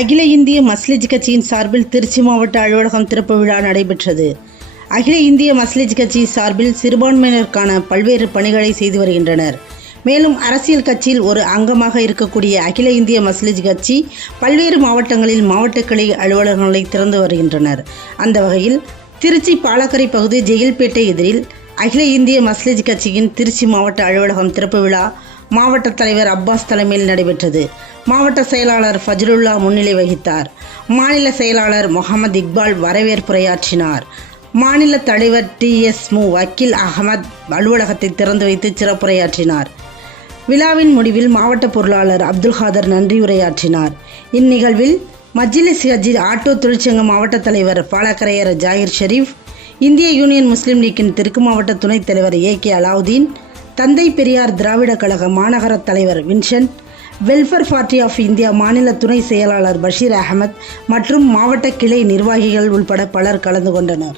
அகில இந்திய மஸ்லிஜ் கட்சியின் சார்பில் திருச்சி மாவட்ட அலுவலகம் திறப்பு விழா நடைபெற்றது. அகில இந்திய மஸ்லிஜ் கட்சி சார்பில் சிறுபான்மையினருக்கான பல்வேறு பணிகளை செய்து வருகின்றனர். மேலும் அரசியல் கட்சியில் ஒரு அங்கமாக இருக்கக்கூடிய அகில இந்திய மஸ்லிஜ் கட்சி பல்வேறு மாவட்டங்களில் மாவட்ட கிளை அலுவலகங்களை திறந்து வருகின்றனர். அந்த வகையில் திருச்சி பாலக்கரை பகுதி ஜெயில்பேட்டை எதிரில் அகில இந்திய மஸ்லிஜ் கட்சியின் திருச்சி மாவட்ட அலுவலகம் திறப்பு விழா மாவட்ட தலைவர் அப்பாஸ் தலைமையில் நடைபெற்றது. மாவட்ட செயலாளர் ஃபஜ்ருல்லா முன்னிலை வகித்தார். மாநில செயலாளர் முகமது இக்பால் வரவேற்புரையாற்றினார். மாநில தலைவர் TS மு வக்கீல் அகமது அலுவலகத்தை திறந்து வைத்து சிறப்புரையாற்றினார். விழாவின் முடிவில் மாவட்ட பொருளாளர் அப்துல் காதர் நன்றி உரையாற்றினார். இந்நிகழ்வில் மஜ்லிஸ் ஹஜ்ஜி ஆட்டோ தொழிற்சங்க மாவட்ட தலைவர் பாலக்கரையர் ஜாகிர் ஷெரீப், இந்திய யூனியன் முஸ்லீம் லீக்கின் தெற்கு மாவட்ட துணைத் தலைவர் AK அலாவுதீன், தந்தை பெரியார் திராவிட கழக மாநகர தலைவர் Vincent, welfare party of India மாநில துணை செயலாளர் பஷீர் அகமது மற்றும் மாவட்ட கிளை நிர்வாகிகள் உள்பட பலர் கலந்து கொண்டனர்.